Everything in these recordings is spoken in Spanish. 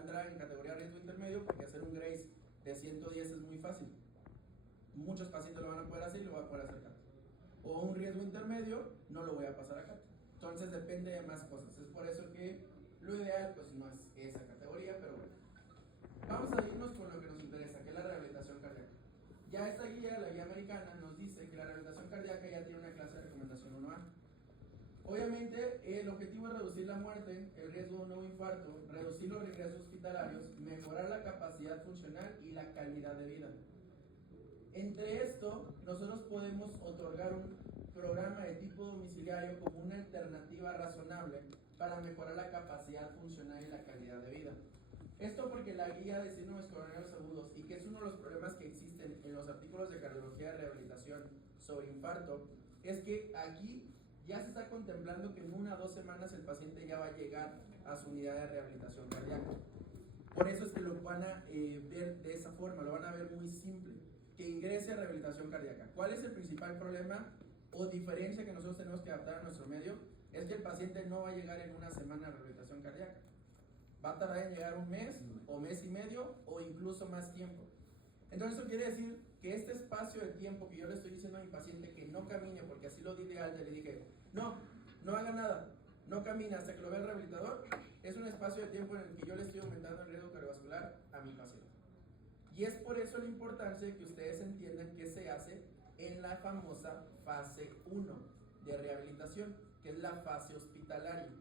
a entrar en categoría riesgo intermedio porque hacer un GRACE de 110 es muy fácil. Muchos pacientes lo van a poder hacer y lo van a poder hacer CAT. O un riesgo intermedio, no lo voy a pasar a CAT. Entonces depende de más cosas. Es por eso que lo ideal pues no es esa categoría, pero bueno. Vamos a irnos con lo que nos interesa, que es la rehabilitación cardíaca. Ya esta guía, la guía americana, nos dice que la rehabilitación cardíaca ya tiene una clase de recomendación 1A. Obviamente, el objetivo es reducir la muerte, el riesgo de un nuevo infarto, reducir los ingresos hospitalarios, mejorar la capacidad funcional y la calidad de vida. Entre esto, nosotros podemos otorgar un programa de tipo domiciliario como una alternativa razonable para mejorar la capacidad funcional y la calidad de vida. Esto porque la guía de síndromes coronarios agudos, y que es uno de los problemas que existen en los artículos de cardiología de rehabilitación sobre infarto, es que aquí ya se está contemplando que en 1 o 2 semanas el paciente ya va a llegar a su unidad de rehabilitación cardíaca. Por eso es que lo van a ver de esa forma, lo van a ver muy simple, que ingrese a rehabilitación cardíaca. ¿Cuál es el principal problema o diferencia que nosotros tenemos que adaptar a nuestro medio? Es que el paciente no va a llegar en 1 semana a rehabilitación cardíaca. Va a tardar en llegar 1 mes o mes y medio o incluso más tiempo. Entonces eso quiere decir que este espacio de tiempo que yo le estoy diciendo a mi paciente que no camine, porque así lo di de alta, le dije, no haga nada, no camine hasta que lo vea el rehabilitador, es un espacio de tiempo en el que yo le estoy aumentando el riesgo cardiovascular a mi paciente. Y es por eso la importancia de que ustedes entiendan qué se hace en la famosa fase 1 de rehabilitación, que es la fase hospitalaria.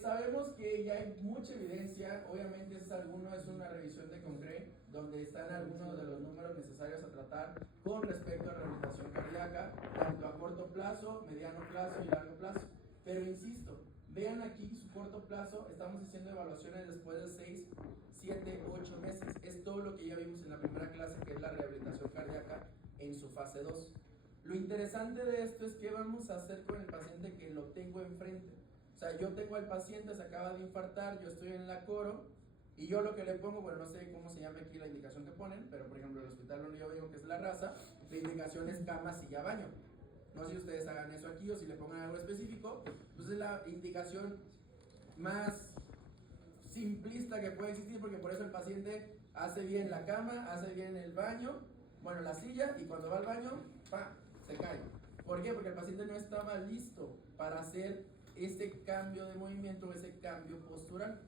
Sabemos que ya hay mucha evidencia, obviamente es una revisión de Cochrane, donde están algunos de los números necesarios a tratar con respecto a rehabilitación cardíaca, tanto a corto plazo, mediano plazo y largo plazo. Pero insisto, vean aquí su corto plazo, estamos haciendo evaluaciones después de 6, 7, 8 meses. Es todo lo que ya vimos en la primera clase, que es la rehabilitación cardíaca en su fase 2. Lo interesante de esto es qué vamos a hacer con el paciente que lo tengo enfrente. O sea, yo tengo al paciente, se acaba de infartar, yo estoy en la coro y yo lo que le pongo, bueno, no sé cómo se llama aquí la indicación que ponen, pero por ejemplo el hospital donde yo digo que es La Raza, la indicación es cama, silla, baño. No sé si ustedes hagan eso aquí o si le pongan algo específico, pues es la indicación más simplista que puede existir, porque por eso el paciente hace bien la cama, hace bien el baño, bueno, la silla, y cuando va al baño, ¡pam!, se cae. ¿Por qué? Porque el paciente no estaba listo para hacer ese cambio de movimiento, ese cambio postural.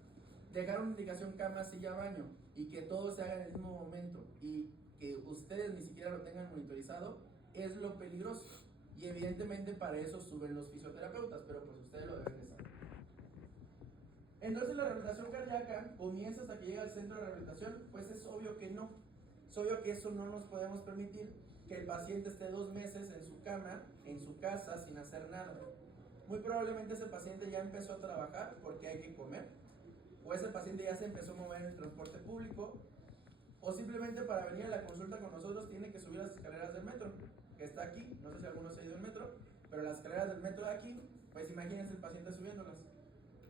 Dejar una indicación cama, silla, baño y que todo se haga en el mismo momento y que ustedes ni siquiera lo tengan monitorizado es lo peligroso, y evidentemente para eso suben los fisioterapeutas, pero pues ustedes lo deben de saber. Entonces la rehabilitación cardíaca comienza hasta que llega al centro de rehabilitación. Pues es obvio que no, es obvio que eso no nos podemos permitir, que el paciente esté 2 meses en su cama, en su casa, sin hacer nada. Muy probablemente ese paciente ya empezó a trabajar porque hay que comer, o ese paciente ya se empezó a mover en el transporte público, o simplemente para venir a la consulta con nosotros tiene que subir las escaleras del metro, que está aquí. No sé si alguno se ha ido en metro, pero las escaleras del metro de aquí, pues imagínense el paciente subiéndolas.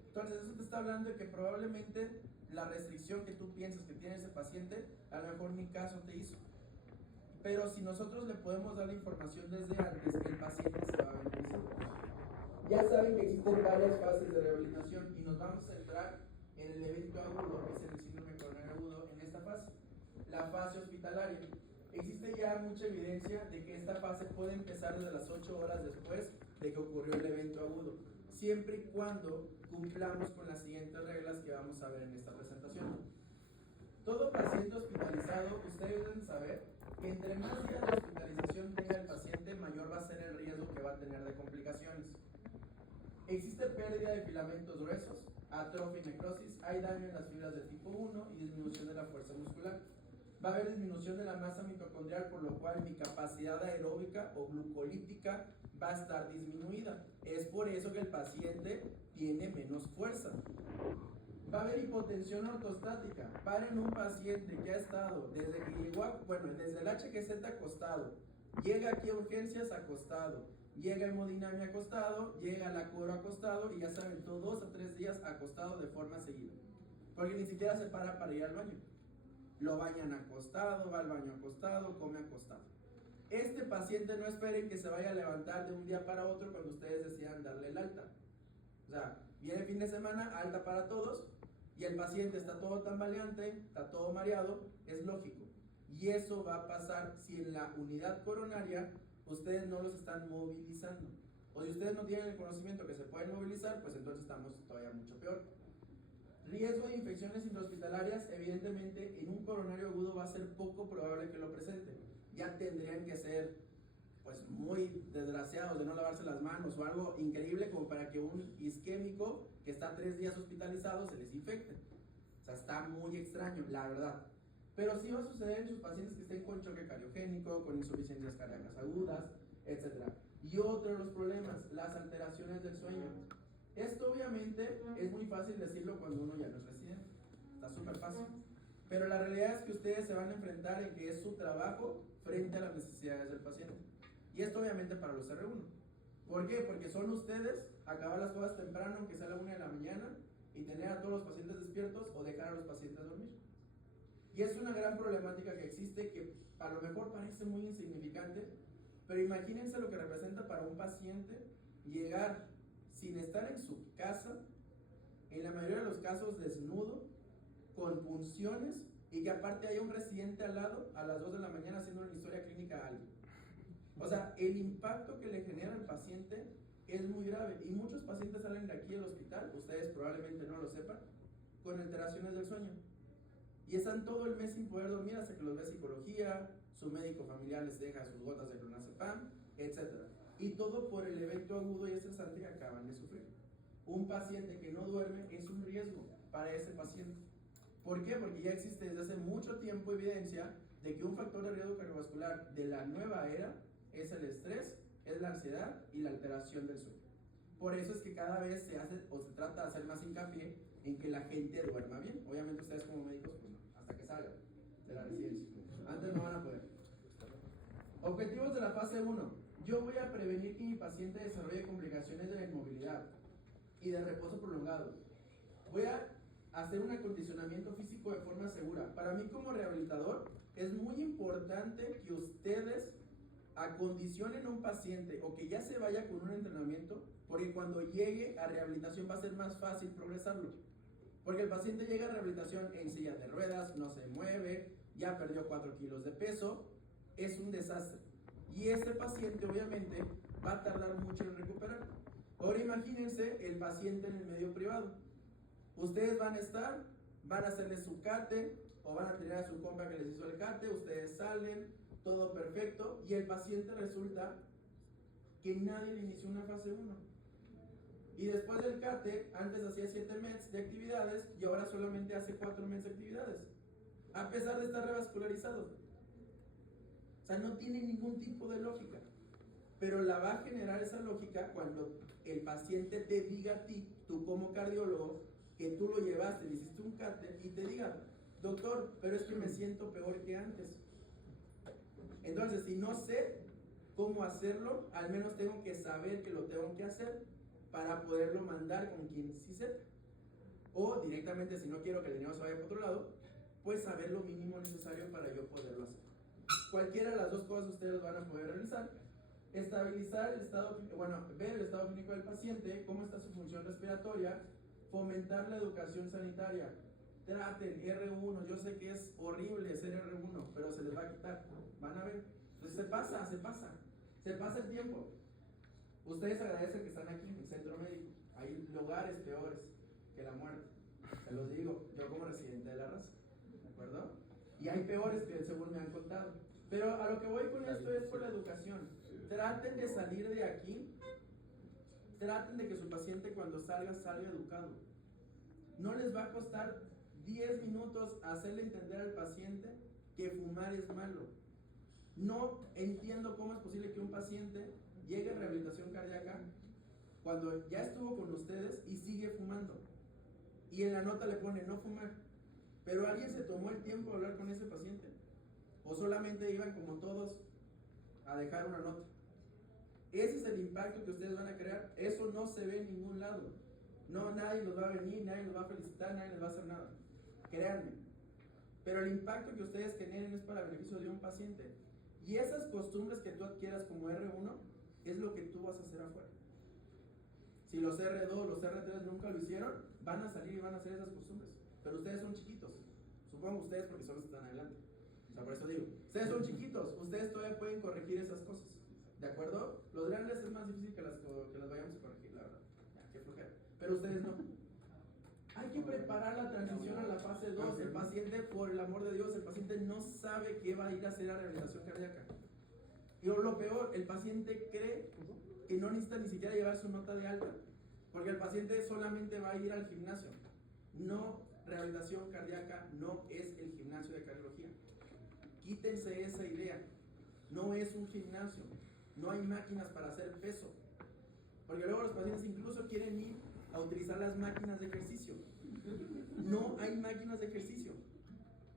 Entonces eso te está hablando de que probablemente la restricción que tú piensas que tiene ese paciente, a lo mejor ni caso te hizo. Pero si nosotros le podemos dar la información desde antes, el paciente se va a beneficiar. Ya saben que existen varias fases de rehabilitación y nos vamos a centrar en el evento agudo, que es el síndrome coronario agudo, en esta fase, la fase hospitalaria. Existe ya mucha evidencia de que esta fase puede empezar desde las 8 horas después de que ocurrió el evento agudo, siempre y cuando cumplamos con las siguientes reglas que vamos a ver en esta presentación. Todo paciente hospitalizado, ustedes deben saber que entre más días de hospitalización tenga el paciente, mayor va a ser el riesgo que va a tener de complicaciones. Existe pérdida de filamentos gruesos, atrofia y necrosis, hay daño en las fibras de tipo 1 y disminución de la fuerza muscular. Va a haber disminución de la masa mitocondrial, por lo cual mi capacidad aeróbica o glucolítica va a estar disminuida. Es por eso que el paciente tiene menos fuerza. Va a haber hipotensión ortostática. Paren un paciente que ha estado desde que llegó, desde el HQZ acostado, llega aquí a urgencias acostado, llega a hemodinamia acostado, llega a la coro acostado y ya se aventó 2 a 3 días acostado de forma seguida. Porque ni siquiera se para ir al baño. Lo bañan acostado, va al baño acostado, come acostado. Este paciente no esperen que se vaya a levantar de un día para otro cuando ustedes decidan darle el alta. O sea, viene fin de semana, alta para todos, y el paciente está todo tambaleante, está todo mareado, es lógico. Y eso va a pasar si en la unidad coronaria ustedes no los están movilizando. O si ustedes no tienen el conocimiento que se pueden movilizar, pues entonces estamos todavía mucho peor. Riesgo de infecciones intrahospitalarias, evidentemente en un coronario agudo va a ser poco probable que lo presenten. Ya tendrían que ser pues muy desgraciados de no lavarse las manos o algo increíble como para que un isquémico que está 3 días hospitalizado se les infecte. O sea, está muy extraño, la verdad. Pero sí va a suceder en sus pacientes que estén con choque cardiogénico, con insuficiencias cardíacas agudas, etc. Y otro de los problemas, las alteraciones del sueño. Esto obviamente es muy fácil decirlo cuando uno ya no es residente. Está súper fácil. Pero la realidad es que ustedes se van a enfrentar en que es su trabajo frente a las necesidades del paciente. Y esto obviamente para los R1. ¿Por qué? Porque son ustedes acabar las cosas temprano, aunque sea a la 1 de la mañana, y tener a todos los pacientes despiertos o dejar a los pacientes dormir. Y es una gran problemática que existe que a lo mejor parece muy insignificante, pero imagínense lo que representa para un paciente llegar sin estar en su casa, en la mayoría de los casos desnudo, con punciones, y que aparte haya un residente al lado a las 2 de la mañana haciendo una historia clínica a alguien. O sea, el impacto que le genera al paciente es muy grave, y muchos pacientes salen de aquí del hospital, ustedes probablemente no lo sepan, con alteraciones del sueño. Y están todo el mes sin poder dormir hasta que los ve psicología, su médico familiar les deja sus gotas de clonazepam, etc. Y todo por el evento agudo y estresante que acaban de sufrir. Un paciente que no duerme es un riesgo para ese paciente. ¿Por qué? Porque ya existe desde hace mucho tiempo evidencia de que un factor de riesgo cardiovascular de la nueva era es el estrés, es la ansiedad y la alteración del sueño. Por eso es que cada vez se hace o se trata de hacer más hincapié en que la gente duerma bien. Obviamente ustedes como médicos, pues no, hasta que salgan de la residencia. Antes no van a poder. Objetivos de la fase 1. Yo voy a prevenir que mi paciente desarrolle complicaciones de la inmovilidad y de reposo prolongado. Voy a hacer un acondicionamiento físico de forma segura. Para mí como rehabilitador es muy importante que ustedes acondicionen a un paciente o que ya se vaya con un entrenamiento, porque cuando llegue a rehabilitación va a ser más fácil progresarlo. Porque el paciente llega a rehabilitación en silla de ruedas, no se mueve, ya perdió 4 kilos de peso, es un desastre. Y este paciente obviamente va a tardar mucho en recuperar. Ahora imagínense el paciente en el medio privado. Ustedes van a hacerle su CATE o van a tener a su compa que les hizo el CATE, ustedes salen, todo perfecto, y el paciente resulta que nadie le inició una fase 1. Y después del CATE, antes hacía 7 meses de actividades y ahora solamente hace 4 meses de actividades, a pesar de estar revascularizado. O sea, no tiene ningún tipo de lógica. Pero la va a generar esa lógica cuando el paciente te diga a ti, tú como cardiólogo, que tú lo llevaste, le hiciste un CATE y te diga, doctor, pero es que me siento peor que antes. Entonces, si no sé cómo hacerlo, al menos tengo que saber que lo tengo que hacer para poderlo mandar con quien sí sepa. O directamente, si no quiero que el dinero se vaya por otro lado, pues saber lo mínimo necesario para yo poderlo hacer. Cualquiera de las dos cosas ustedes van a poder realizar. Estabilizar el estado, ver el estado clínico del paciente, cómo está su función respiratoria, fomentar la educación sanitaria. Traten R1, yo sé que es horrible ser R1, pero se les va a quitar, van a ver. Entonces se pasa el tiempo. Ustedes agradecen que están aquí en el centro médico, hay lugares peores que la muerte, se los digo, yo como residente de la raza, ¿de acuerdo? Y hay peores que según me han contado. Pero a lo que voy con esto es por la educación. Traten de salir de aquí, traten de que su paciente cuando salga educado. No les va a costar 10 minutos hacerle entender al paciente que fumar es malo. No entiendo cómo es posible que un paciente llegue a rehabilitación cardíaca cuando ya estuvo con ustedes y sigue fumando. Y en la nota le pone no fumar. Pero alguien se tomó el tiempo de hablar con ese paciente. O solamente iban como todos a dejar una nota. Ese es el impacto que ustedes van a crear. Eso no se ve en ningún lado. No, nadie los va a venir, nadie los va a felicitar, nadie les va a hacer nada. Créanme. Pero el impacto que ustedes generen es para beneficio de un paciente. Y esas costumbres que tú adquieras como R1 es lo que tú vas a hacer afuera. Si los R2, los R3 nunca lo hicieron, van a salir y van a hacer esas costumbres. pero ustedes son chiquitos. Supongo ustedes porque son los que están adelante. O sea, por eso digo, ustedes son chiquitos, ustedes todavía pueden corregir esas cosas. ¿De acuerdo? Los grandes es más difícil que las vayamos a corregir, la verdad. Ya, qué flojera. Pero ustedes no. Hay que preparar la transición a la fase 2. El paciente, por el amor de Dios, el paciente no sabe qué va a ir a hacer a rehabilitación cardíaca. Y lo peor, el paciente cree que no necesita ni siquiera llevar su nota de alta, porque el paciente solamente va a ir al gimnasio. No, rehabilitación cardíaca no es el gimnasio de cardiología. Quítense esa idea. No es un gimnasio. No hay máquinas para hacer peso. Porque luego los pacientes incluso quieren ir a utilizar las máquinas de ejercicio. No hay máquinas de ejercicio.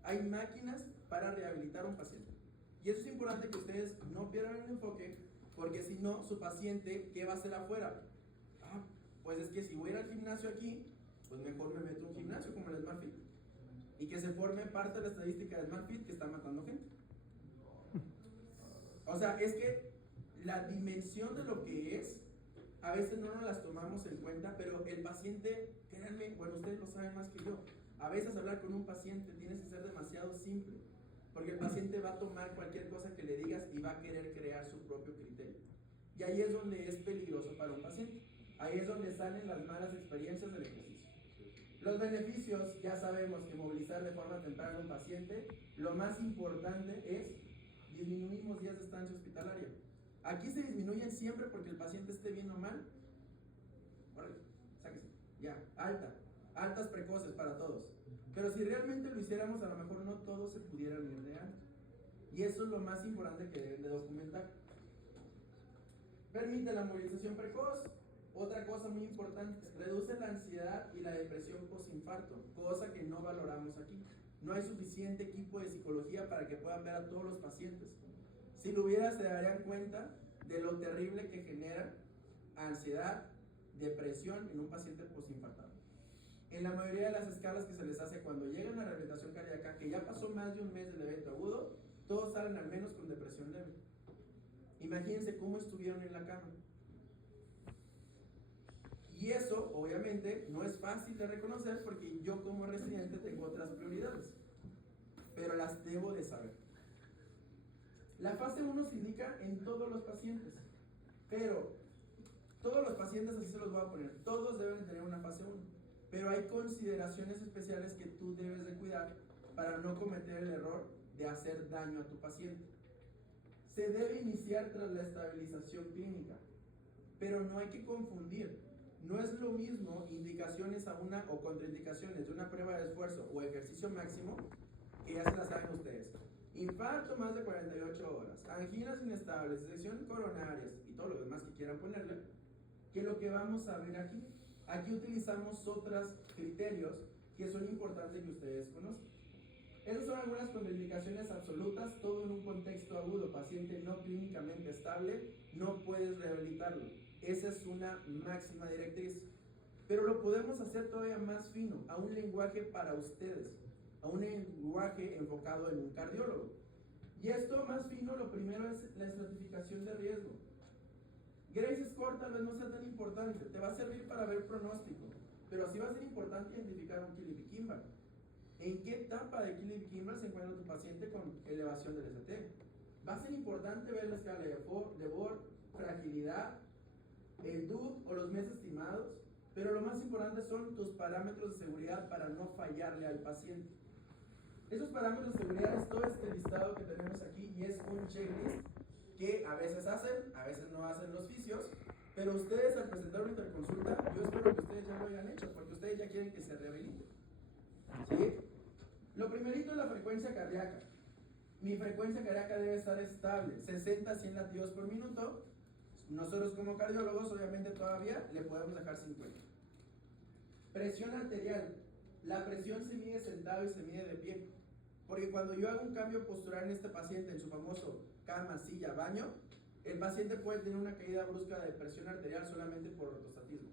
Hay máquinas para rehabilitar a un paciente. Y eso es importante que ustedes no pierdan el enfoque, porque si no, su paciente, ¿qué va a hacer afuera? Ah, pues es que si voy a ir al gimnasio aquí, pues mejor me meto a un gimnasio como el SmartFit. Y que se forme parte de la estadística de SmartFit que está matando gente. O sea, es que la dimensión de lo que es, a veces no nos las tomamos en cuenta, pero el paciente, créanme, bueno, ustedes lo saben más que yo, a veces hablar con un paciente tienes que ser demasiado simple, porque el paciente va a tomar cualquier cosa que le digas y va a querer crear su propio criterio. Y ahí es donde es peligroso para un paciente. Ahí es donde salen las malas experiencias del ejercicio. Los beneficios, ya sabemos que movilizar de forma temprana a un paciente, lo más importante es disminuimos días de estancia hospitalaria. Aquí se disminuyen siempre porque el paciente esté bien o mal. Órale, sáquese. Ya, altas precoces para todos. Pero si realmente lo hiciéramos, a lo mejor no todos se pudieran ir de alta. Y eso es lo más importante que deben de documentar. Permite la movilización precoz. Otra cosa muy importante, reduce la ansiedad y la depresión postinfarto, cosa que no valoramos aquí. No hay suficiente equipo de psicología para que puedan ver a todos los pacientes. Si lo hubiera, se darían cuenta de lo terrible que genera ansiedad, depresión en un paciente postinfartado. En la mayoría de las escalas que se les hace cuando llegan a la rehabilitación cardíaca, que ya pasó más de un mes del evento agudo, todos salen al menos con depresión leve. Imagínense cómo estuvieron en la cama. Y eso, obviamente, no es fácil de reconocer porque yo como residente tengo otras prioridades, pero las debo de saber. La fase 1 se indica en todos los pacientes, pero todos los pacientes, así se los voy a poner, todos deben tener una fase 1, pero hay consideraciones especiales que tú debes de cuidar para no cometer el error de hacer daño a tu paciente. Se debe iniciar tras la estabilización clínica, pero no hay que confundir. No es lo mismo indicaciones a una o contraindicaciones de una prueba de esfuerzo o ejercicio máximo, que ya se las saben ustedes. Infarto más de 48 horas, anginas inestables, disecciones coronarias y todo lo demás que quieran ponerle, que lo que vamos a ver aquí. Aquí utilizamos otros criterios que son importantes que ustedes conozcan. Esas son algunas contraindicaciones absolutas, todo en un contexto agudo, paciente no clínicamente estable, no puedes rehabilitarlo. Esa es una máxima directriz. Pero lo podemos hacer todavía más fino, a un lenguaje para ustedes, a un lenguaje enfocado en un cardiólogo. Y esto más fino, lo primero es la estratificación de riesgo. Grace Score tal vez no sea tan importante, te va a servir para ver pronóstico, pero sí va a ser importante identificar un Killiby-Kimball. ¿En qué etapa de Killiby-Kimball se encuentra tu paciente con elevación del ST? Va a ser importante ver la escala de Bohr, fragilidad, el DUD o los meses estimados, pero lo más importante son tus parámetros de seguridad para no fallarle al paciente. Esos parámetros de seguridad es todo este listado que tenemos aquí y es un checklist que a veces hacen, a veces no hacen los fisios, pero ustedes al presentar una interconsulta, yo espero que ustedes ya lo hayan hecho, porque ustedes ya quieren que se rehabilite. ¿Sí? Lo primerito es la frecuencia cardíaca. Mi frecuencia cardíaca debe estar estable, 60 a 100 latidos por minuto. Nosotros como cardiólogos obviamente todavía le podemos dejar 50. Presión arterial. La presión se mide sentado y se mide de pie. Porque cuando yo hago un cambio postural en este paciente, en su famoso cama, silla, baño, el paciente puede tener una caída brusca de presión arterial solamente por ortostatismo.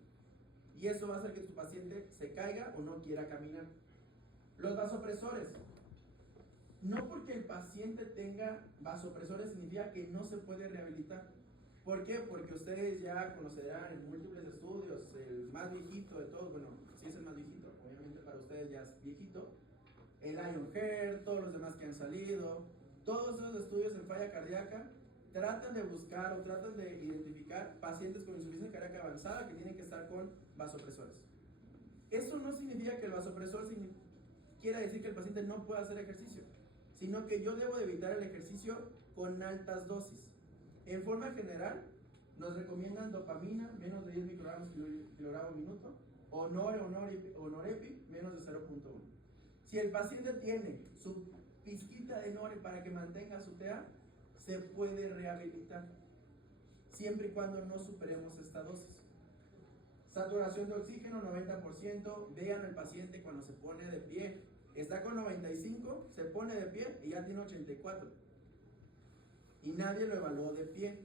Y eso va a hacer que tu paciente se caiga o no quiera caminar. Los vasopresores. No porque el paciente tenga vasopresores significa que no se puede rehabilitar. ¿Por qué? Porque ustedes ya conocerán en múltiples estudios, el más viejito de todos, bueno, sí es el más viejito, obviamente para ustedes ya es viejito, el Iron todos los demás que han salido, todos esos estudios en falla cardíaca tratan de buscar o tratan de identificar pacientes con insuficiencia cardíaca avanzada que tienen que estar con vasopresores. Eso no significa que el vasopresor quiera decir que el paciente no pueda hacer ejercicio, sino que yo debo de evitar el ejercicio con altas dosis. En forma general, nos recomiendan dopamina, menos de 10 microgramos kilogramo minuto, o norepi, menos de 0.1. Si el paciente tiene su pizquita de nore para que mantenga su TA, se puede rehabilitar, siempre y cuando no superemos esta dosis. Saturación de oxígeno 90%, vean al paciente cuando se pone de pie, está con 95, se pone de pie y ya tiene 84. Y nadie lo evaluó de pie.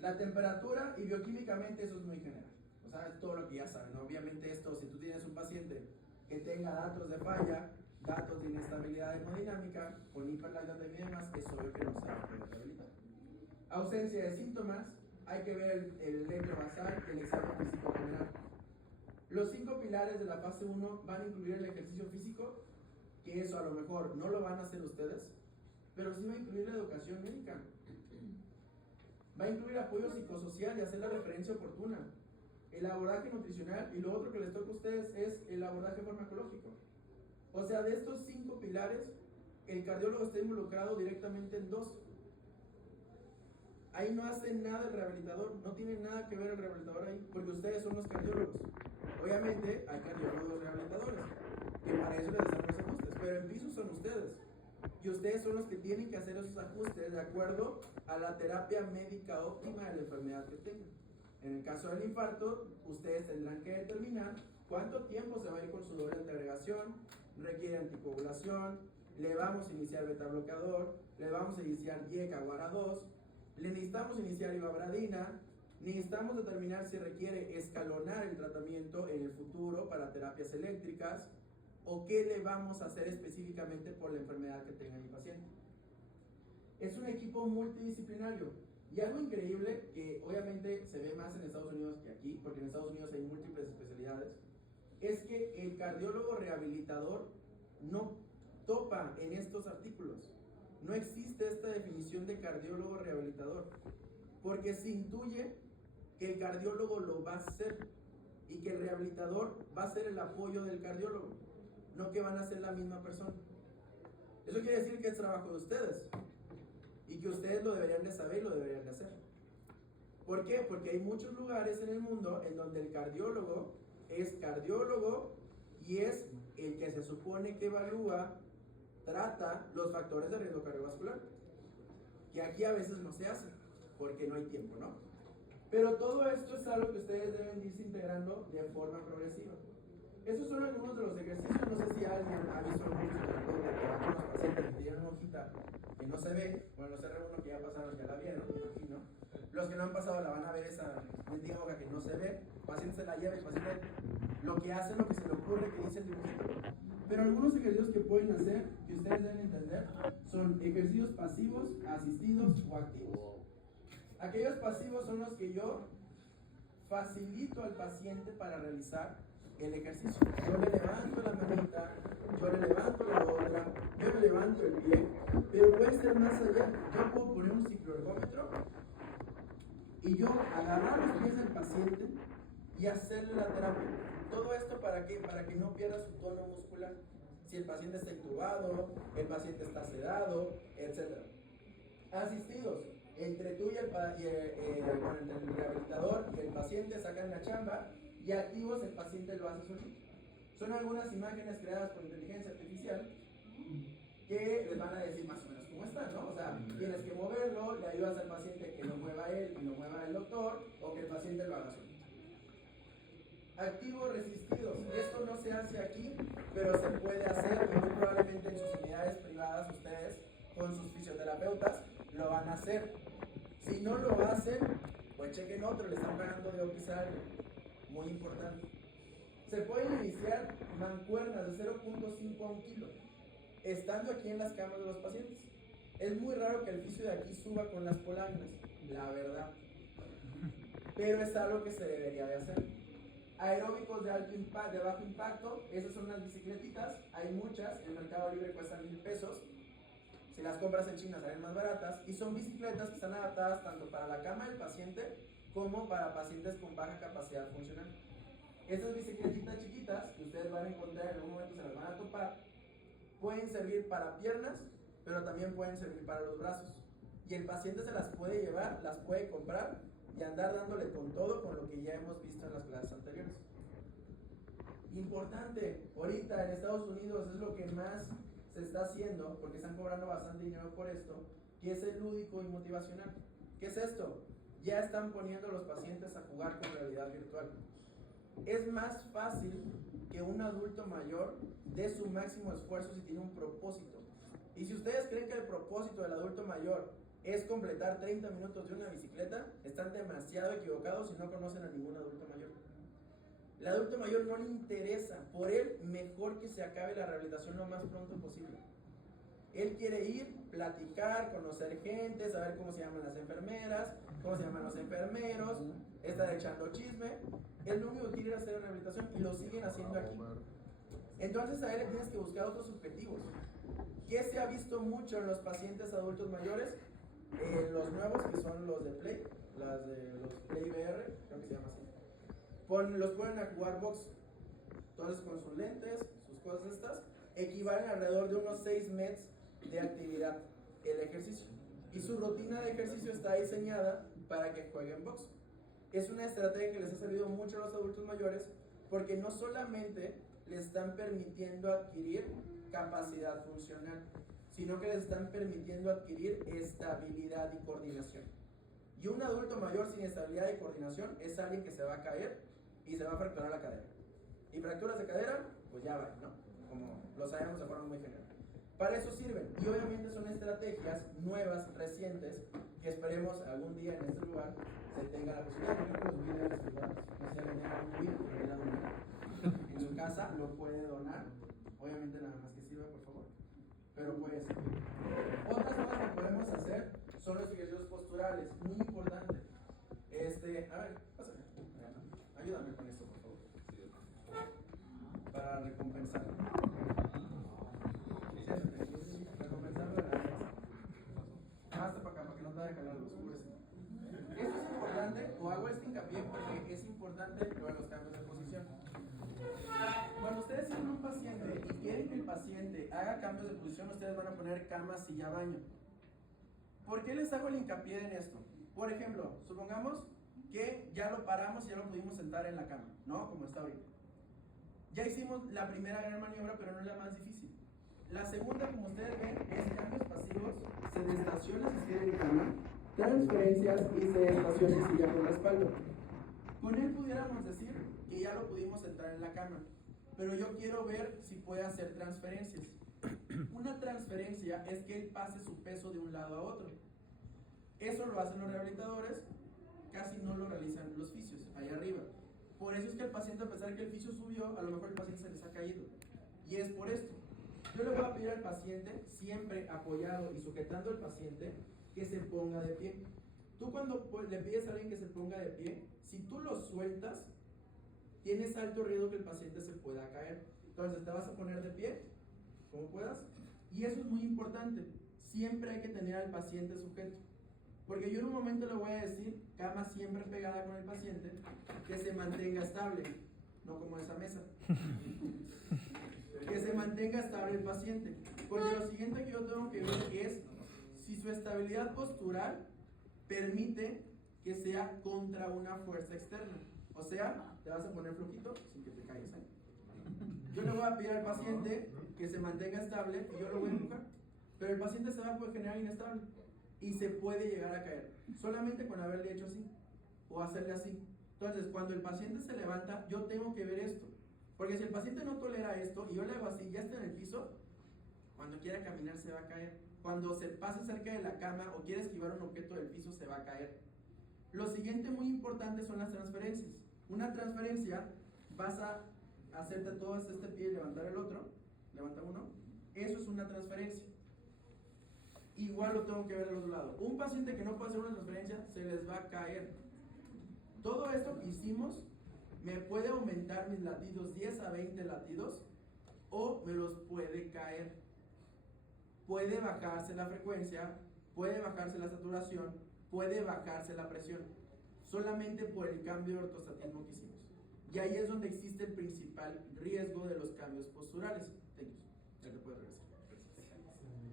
La temperatura y bioquímicamente eso es muy general. O sea, es todo lo que ya saben, ¿no? Obviamente esto, si tú tienes un paciente que tenga datos de falla, datos de inestabilidad hemodinámica, con hiperlactatemia y demás, es obvio que no se va a poder rehabilitar. Ausencia de síntomas, hay que ver el electro basal y el examen físico general. Los 5 pilares de la fase 1 van a incluir el ejercicio físico, que eso a lo mejor no lo van a hacer ustedes, pero sí va a incluir la educación médica. Va a incluir apoyo psicosocial y hacer la referencia oportuna, el abordaje nutricional, y lo otro que les toca a ustedes es el abordaje farmacológico. O sea, de estos 5 pilares, el cardiólogo está involucrado directamente en 2. Ahí no hace nada el rehabilitador, no tiene nada que ver el rehabilitador ahí, porque ustedes son los cardiólogos. Obviamente hay cardiólogos rehabilitadores, que para eso les hacen los ajustes, pero en piso son ustedes. Y ustedes son los que tienen que hacer esos ajustes de acuerdo a la terapia médica óptima de la enfermedad que tengan. En el caso del infarto, ustedes tendrán que determinar cuánto tiempo se va a ir con su doble antiagregación, requiere anticoagulación, le vamos a iniciar beta bloqueador, le vamos a iniciar YECA o ARA2, le necesitamos iniciar ivabradina, necesitamos determinar si requiere escalonar el tratamiento en el futuro para terapias eléctricas, o qué le vamos a hacer específicamente por la enfermedad que tenga mi paciente. Es un equipo multidisciplinario, y algo increíble que obviamente se ve más en Estados Unidos que aquí, porque en Estados Unidos hay múltiples especialidades, es que el cardiólogo rehabilitador no topa en estos artículos. No existe esta definición de cardiólogo rehabilitador, porque se intuye que el cardiólogo lo va a hacer y que el rehabilitador va a ser el apoyo del cardiólogo, no que van a ser la misma persona. Eso quiere decir que es trabajo de ustedes y que ustedes lo deberían de saber y lo deberían de hacer. ¿Por qué? Porque hay muchos lugares en el mundo en donde el cardiólogo es cardiólogo y es el que se supone que evalúa, trata los factores de riesgo cardiovascular, que aquí a veces no se hace porque no hay tiempo, ¿no? Pero todo esto es algo que ustedes deben irse integrando de forma progresiva. Esos son algunos de los ejercicios. No sé si alguien ha visto algún donde que van con los pacientes que tienen una hojita que no se ve. Bueno, los R1 que ya pasaron ya la vieron, me imagino. Los que no han pasado la van a ver, esa mendiga hoja que no se ve. El paciente se la lleva, el paciente lo que hace, lo que se le ocurre, que dice el dibujito. Pero algunos ejercicios que pueden hacer, que ustedes deben entender, son ejercicios pasivos, asistidos o activos. Aquellos pasivos son los que yo facilito al paciente para realizar el ejercicio. Yo le levanto la manita, yo le levanto la otra, yo le levanto el pie, pero puede ser más allá. Yo puedo poner un cicloergómetro y yo agarrar los pies del paciente y hacerle la terapia. ¿Todo esto para qué? Para que no pierda su tono muscular. Si el paciente está intubado, el paciente está sedado, etc. Asistidos. Entre tú y el rehabilitador y el paciente sacan la chamba, y activos el paciente lo hace solito. Son algunas imágenes creadas por inteligencia artificial que les van a decir más o menos cómo están, ¿no? O sea, tienes que moverlo, le ayudas al paciente que lo mueva él y lo mueva el doctor, o que el paciente lo haga solito. Activos resistidos. Esto no se hace aquí, pero se puede hacer, y muy probablemente en sus unidades privadas ustedes, con sus fisioterapeutas, lo van a hacer. Si no lo hacen, pues chequen otro, le están pagando de oficial. Muy importante. Se pueden iniciar mancuernas de 0.5 a 1 kilo, estando aquí en las camas de los pacientes. Es muy raro que el fisio de aquí suba con las polainas, la verdad. Pero es algo que se debería de hacer. Aeróbicos de alto impacto, de bajo impacto, esas son las bicicletitas, hay muchas, en el Mercado Libre cuestan 1,000 pesos. Si las compras en China salen más baratas, y son bicicletas que están adaptadas tanto para la cama del paciente como para pacientes con baja capacidad funcional. Estas bicicletitas chiquitas que ustedes van a encontrar, en algún momento se las van a topar, pueden servir para piernas, pero también pueden servir para los brazos. Y el paciente se las puede llevar, las puede comprar y andar dándole con todo, con lo que ya hemos visto en las clases anteriores. Importante, ahorita en Estados Unidos es lo que más se está haciendo, porque están cobrando bastante dinero por esto, que es el lúdico y motivacional. ¿Qué es esto? Ya están poniendo a los pacientes a jugar con realidad virtual. Es más fácil que un adulto mayor dé su máximo esfuerzo si tiene un propósito. Y si ustedes creen que el propósito del adulto mayor es completar 30 minutos de una bicicleta, están demasiado equivocados si no conocen a ningún adulto mayor. El adulto mayor no le interesa, por él mejor que se acabe la rehabilitación lo más pronto posible. Él quiere ir, platicar, conocer gente, saber cómo se llaman las enfermeras, cómo se llaman los enfermeros, estar echando chisme. Es lo único que quiere hacer en rehabilitación y lo siguen haciendo aquí. Entonces a él le tienes que buscar otros objetivos. ¿Qué se ha visto mucho en los pacientes adultos mayores? Los nuevos, que son los de Play, los Play VR, creo que se llama así. Los ponen a jugar box. Entonces con sus lentes, sus cosas estas, equivalen alrededor de unos 6 meses de actividad el ejercicio. Y su rutina de ejercicio está diseñada para que jueguen box. Es una estrategia que les ha servido mucho a los adultos mayores porque no solamente les están permitiendo adquirir capacidad funcional, sino que les están permitiendo adquirir estabilidad y coordinación. Y un adulto mayor sin estabilidad y coordinación es alguien que se va a caer y se va a fracturar la cadera. Y fracturas de cadera, pues ya va, ¿no? Como lo sabemos de forma muy general. Para eso sirven, y obviamente son estrategias nuevas, recientes, que esperemos algún día en este lugar se tenga la posibilidad. Yo creo que los videos privados, no sé, mañana un video que quiera donar en su casa, lo puede donar, obviamente nada más que sirva, por favor, pero puede ser. Otras cosas que podemos hacer son los ejercicios posturales, muy importante. A ver, pásame, ayúdame con esto, por favor, para recompensar. Hasta para acá, para que no te vaya a jalar los cubres. Esto es importante, o hago este hincapié porque es importante lo de los cambios de posición. Cuando ustedes tienen un paciente y quieren que el paciente haga cambios de posición, ustedes van a poner cama, silla, baño. ¿Por qué les hago el hincapié en esto? Por ejemplo, supongamos que ya lo paramos y ya lo pudimos sentar en la cama, ¿no? Como está ahorita. Ya hicimos la primera gran maniobra, pero no es la más difícil. La segunda, como ustedes ven, es cambios pasivos, sedestaciones si quieren en cama, transferencias y sedestaciones si ya con respaldo. Con él pudiéramos decir que ya lo pudimos sentar en la cama, pero yo quiero ver si puede hacer transferencias. Una transferencia es que él pase su peso de un lado a otro. Eso lo hacen los rehabilitadores, casi no lo realizan los fisios, ahí arriba. Por eso es que el paciente, a pesar de que el fisio subió, a lo mejor el paciente se les ha caído. Y es por esto. Yo le voy a pedir al paciente, siempre apoyado y sujetando al paciente, que se ponga de pie. Tú cuando le pides a alguien que se ponga de pie, si tú lo sueltas, tienes alto riesgo que el paciente se pueda caer. Entonces te vas a poner de pie, como puedas, y eso es muy importante. Siempre hay que tener al paciente sujeto. Porque yo en un momento le voy a decir, cama siempre pegada con el paciente, que se mantenga estable, no como esa mesa. Que se mantenga estable el paciente. Porque lo siguiente que yo tengo que ver es si su estabilidad postural permite que sea contra una fuerza externa. O sea, te vas a poner flojito sin que te caigas ahí. Yo le voy a pedir al paciente que se mantenga estable y yo lo voy a empujar. Pero el paciente se va a poder generar inestable y se puede llegar a caer. Solamente con haberle hecho así o hacerle así. Entonces, cuando el paciente se levanta, yo tengo que ver esto. Porque si el paciente no tolera esto y yo le hago así, ya está en el piso, cuando quiera caminar se va a caer. Cuando se pase cerca de la cama o quiere esquivar un objeto del piso, se va a caer. Lo siguiente muy importante son las transferencias. Una transferencia, vas a hacerte todo este pie y levantar el otro, levanta uno, eso es una transferencia. Igual lo tengo que ver al otro lado. Un paciente que no puede hacer una transferencia, se les va a caer. Todo esto que hicimos me puede aumentar mis latidos 10 a 20 latidos o me los puede caer. Puede bajarse la frecuencia, puede bajarse la saturación, puede bajarse la presión, solamente por el cambio de ortostatismo que hicimos. Y ahí es donde existe el principal riesgo de los cambios posturales. Ya te puedes regresar.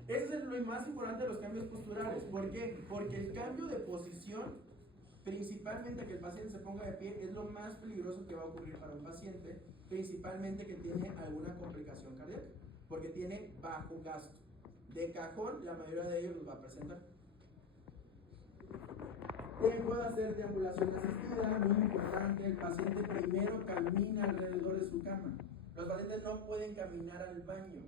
Eso es lo más importante de los cambios posturales. ¿Por qué? Porque el cambio de posición, principalmente que el paciente se ponga de pie, es lo más peligroso que va a ocurrir para un paciente, principalmente que tiene alguna complicación cardíaca, porque tiene bajo gasto. De cajón, la mayoría de ellos los va a presentar. Tiempo de hacer deambulación asistida, muy importante. El paciente primero camina alrededor de su cama. Los pacientes no pueden caminar al baño.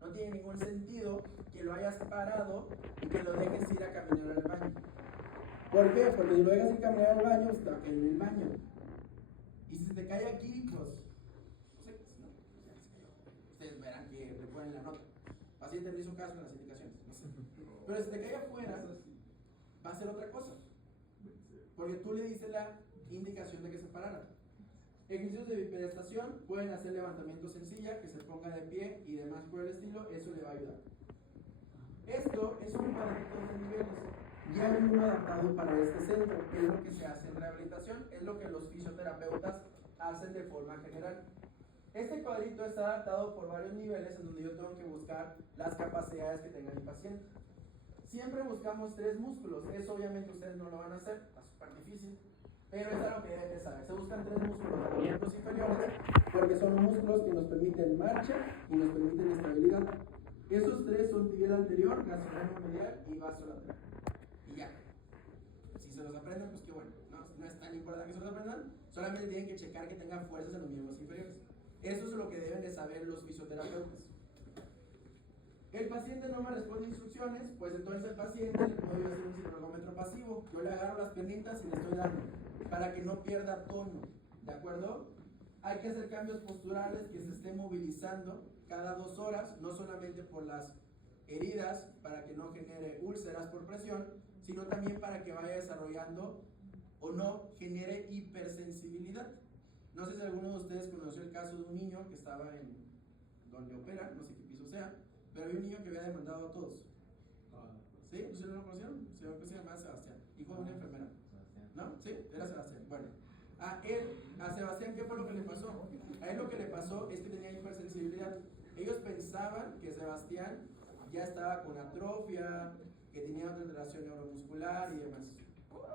No tiene ningún sentido que lo hayas parado y que lo dejes ir a caminar al baño. ¿Por qué? Porque si lo dejas ir a caminar al baño, está va a caer en el baño. Y si se te cae aquí, pues, no sé, no, ustedes verán que le ponen la nota. El paciente no hizo caso en las indicaciones. No sé. Pero si te cae afuera, va a ser otra cosa. Porque tú le diste la indicación de que se parara. Ejercicios de bipedestación, pueden hacer levantamientos en silla, que se ponga de pie y demás por el estilo, eso le va a ayudar. Esto es un cuadrito de niveles. Ya hay uno adaptado para este centro, que es lo que se hace en rehabilitación, es lo que los fisioterapeutas hacen de forma general. Este cuadrito está adaptado por varios niveles en donde yo tengo que buscar las capacidades que tenga mi paciente. Siempre buscamos 3 músculos, eso obviamente ustedes no lo van a hacer, está súper difícil, pero es algo que deben de saber. Se buscan 3 músculos de los miembros inferiores porque son músculos que nos permiten marcha y nos permiten estabilidad. Esos 3 son tibial anterior, gastrocnemio medial y vaso lateral. Y ya. Si se los aprenden, pues qué bueno. No es tan importante que se los aprendan, solamente tienen que checar que tengan fuerzas en los miembros inferiores. Eso es lo que deben de saber los fisioterapeutas. El paciente no me responde instrucciones, pues entonces el paciente le puedo hacer un sincronómetro pasivo. Yo le agarro las piernitas y le estoy dando para que no pierda tono, ¿de acuerdo? Hay que hacer cambios posturales, que se esté movilizando cada 2 horas, no solamente por las heridas, para que no genere úlceras por presión, sino también para que vaya desarrollando o no genere hipersensibilidad. No sé si alguno de ustedes conoció el caso de un niño que estaba en donde opera, no sé qué piso sea, pero había un niño que había demandado a todos. ¿Sí? ¿Ustedes no lo conocieron? Se llama Sebastián, hijo de una enfermera. ¿No? ¿Sí? Era Sebastián. Bueno, a Sebastián, ¿qué fue lo que le pasó? A él lo que le pasó es que tenía hipersensibilidad. Ellos pensaban que Sebastián ya estaba con atrofia, que tenía otra alteración neuromuscular y demás.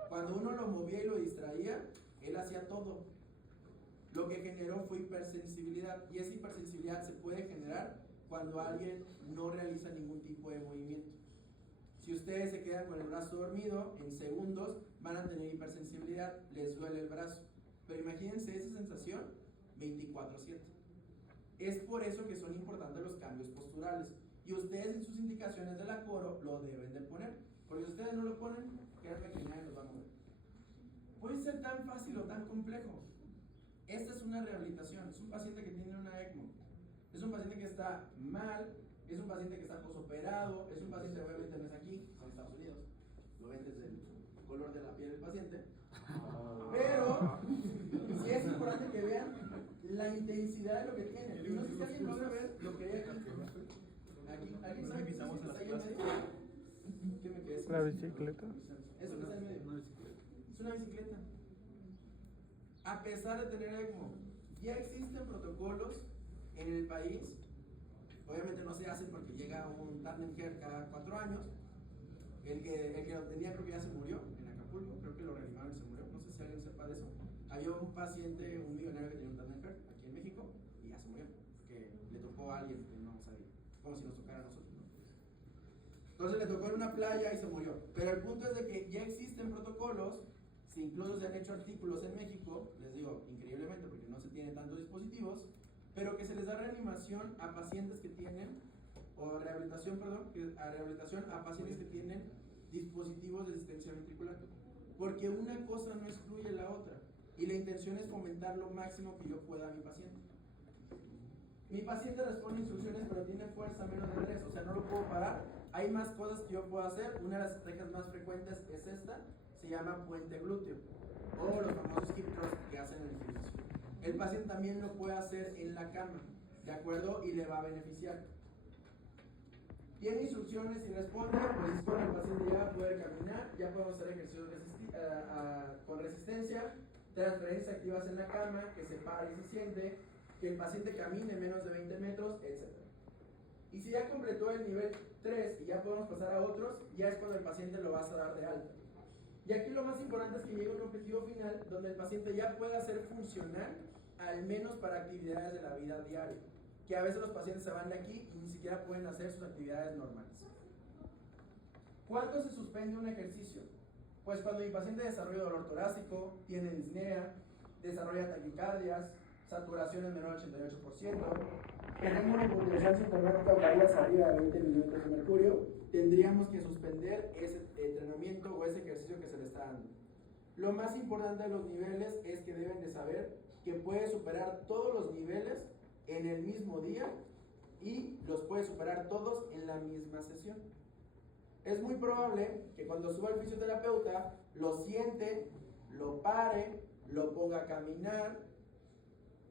Cuando uno lo movía y lo distraía, él hacía todo. Lo que generó fue hipersensibilidad, y esa hipersensibilidad se puede generar cuando alguien no realiza ningún tipo de movimiento. Si ustedes se quedan con el brazo dormido, en segundos van a tener hipersensibilidad, les duele el brazo. Pero imagínense esa sensación 24/7. Es por eso que son importantes los cambios posturales. Y ustedes en sus indicaciones del acoro lo deben de poner. Porque si ustedes no lo ponen, créanme que nadie los va a mover. Puede ser tan fácil o tan complejo. Esta es una rehabilitación, es un paciente que tiene una ECMO. Es un paciente que está mal, es un paciente que está posoperado, es un paciente que obviamente no es aquí, son Estados Unidos, lo ven desde el color de la piel del paciente. Pero sí es importante que vean la intensidad de lo que tiene. Y no sé si alguien logra ver lo que hay aquí. ¿Alguien sabe qué está ahí en medio? ¿Qué me quedé? ¿La bicicleta? Eso que está en medio. Es una bicicleta. A pesar de tener ECMO, ya existen protocolos en el país. Obviamente no se hacen porque llega un tandem care cada 4 años. El que lo tenía creo que ya se murió en Acapulco, creo que lo reanimaron y se murió. No sé si alguien sepa de eso. Había un paciente, un millonario que tenía un tandem care aquí en México y ya se murió, porque le tocó a alguien que no sabía, como si nos tocara a nosotros, ¿no? Entonces le tocó en una playa y se murió. Pero el punto es de que ya existen protocolos, si incluso se han hecho artículos en México, les digo, increíblemente porque no se tienen tantos dispositivos, pero que se les da reanimación a pacientes que tienen, o rehabilitación, perdón, a rehabilitación a pacientes que tienen dispositivos de asistencia ventricular. Porque una cosa no excluye la otra. Y la intención es fomentar lo máximo que yo pueda a mi paciente. Mi paciente responde instrucciones, pero tiene fuerza menos de 3, o sea, no lo puedo parar. Hay más cosas que yo puedo hacer. Una de las estrategias más frecuentes es esta, se llama puente glúteo, o los famosos hip thrusts que hacen en el gimnasio. El paciente también lo puede hacer en la cama, ¿de acuerdo? Y le va a beneficiar. Tiene instrucciones y responde, pues es cuando el paciente ya va a poder caminar, ya podemos hacer ejercicios con resistencia, transferencias activas en la cama, que se pare y se siente, que el paciente camine menos de 20 metros, etc. Y si ya completó el nivel 3 y ya podemos pasar a otros, ya es cuando el paciente lo vas a dar de alta. Y aquí lo más importante es que llegue a un objetivo final donde el paciente ya pueda ser funcional, al menos para actividades de la vida diaria. Que a veces los pacientes se van de aquí y ni siquiera pueden hacer sus actividades normales. ¿Cuándo se suspende un ejercicio? Pues cuando mi paciente desarrolla dolor torácico, tiene disnea, desarrolla taquicardias, saturaciones menor al 88%, tenemos una hipotensión sintomática o caídas arriba de 20 milímetros de mercurio, tendríamos que suspender ese entrenamiento o ese ejercicio que se le está dando. Lo más importante de los niveles es que deben de saber que puede superar todos los niveles en el mismo día y los puede superar todos en la misma sesión. Es muy probable que cuando suba el fisioterapeuta lo siente, lo pare, lo ponga a caminar,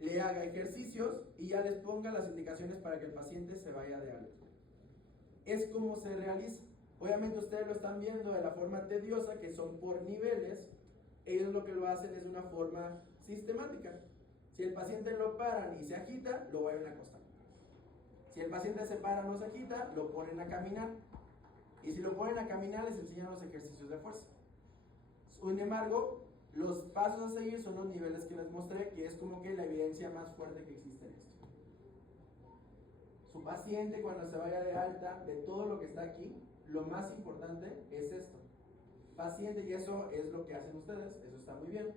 le haga ejercicios y ya les ponga las indicaciones para que el paciente se vaya de alta. Es como se realiza. Obviamente ustedes lo están viendo de la forma tediosa, que son por niveles. Ellos lo que lo hacen es de una forma sistemática. Si el paciente lo paran y se agita, lo vuelven a acostar. Si el paciente se para o no se agita, lo ponen a caminar. Y si lo ponen a caminar, les enseñan los ejercicios de fuerza. Sin embargo, los pasos a seguir son los niveles que les mostré, que es como que la evidencia más fuerte que existe en esto. Su paciente, cuando se vaya de alta de todo lo que está aquí, lo más importante es esto. Paciente, y eso es lo que hacen ustedes, eso está muy bien.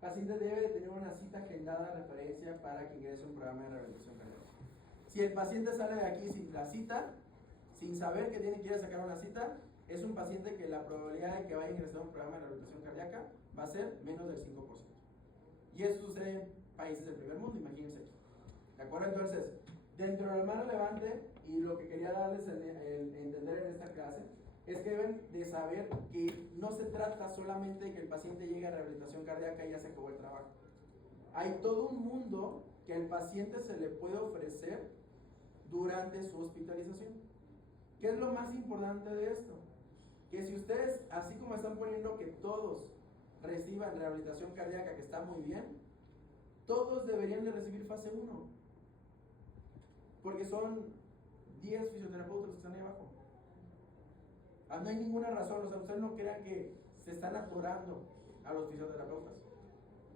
Paciente debe de tener una cita agendada de referencia para que ingrese a un programa de rehabilitación cardíaca. Si el paciente sale de aquí sin la cita, sin saber que tiene que ir a sacar una cita, es un paciente que la probabilidad de que vaya a ingresar a un programa de rehabilitación cardíaca va a ser menos del 5%. Y eso sucede en países del primer mundo, imagínense aquí. ¿De acuerdo? Entonces, dentro del más relevante, y lo que quería darles el entender en esta clase, es que deben de saber que no se trata solamente de que el paciente llegue a rehabilitación cardíaca y ya se acabó el trabajo. Hay todo un mundo que al paciente se le puede ofrecer durante su hospitalización. ¿Qué es lo más importante de esto? Que si ustedes, así como están poniendo que todos reciban rehabilitación cardíaca, que está muy bien, todos deberían de recibir fase 1. Porque son 10 fisioterapeutas los que están ahí abajo. No hay ninguna razón, o sea, ustedes no crean que se están atorando a los fisioterapeutas.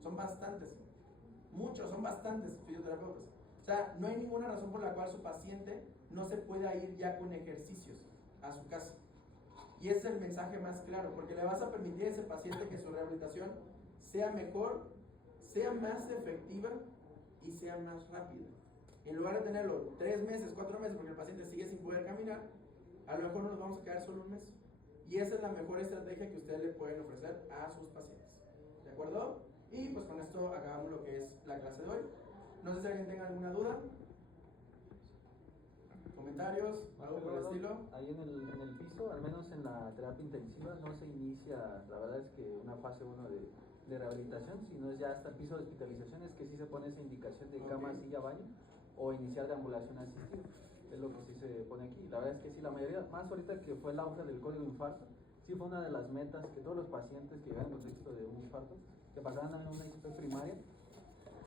Son bastantes, muchos, son bastantes fisioterapeutas. O sea, no hay ninguna razón por la cual su paciente no se pueda ir ya con ejercicios a su casa. Y ese es el mensaje más claro, porque le vas a permitir a ese paciente que su rehabilitación sea mejor, sea más efectiva y sea más rápida. En lugar de tenerlo 3 meses, 4 meses, porque el paciente sigue sin poder caminar, a lo mejor no nos vamos a quedar solo un mes. Y esa es la mejor estrategia que ustedes le pueden ofrecer a sus pacientes. ¿De acuerdo? Y pues con esto acabamos lo que es la clase de hoy. No sé si alguien tenga alguna duda. ¿Comentarios? ¿Algo por el estilo? Ahí en el piso, al menos en la terapia intensiva, no se inicia, la verdad es que una fase 1 de rehabilitación, sino es ya hasta el piso de hospitalización, es que sí se pone esa indicación de cama, silla, baño, o iniciar deambulación asistida. Es lo que sí se pone aquí. La verdad es que sí, la mayoría, más ahorita que fue el auge del código infarto, sí fue una de las metas que todos los pacientes que llegan con contexto de un infarto, que pasaran a una ICP primaria,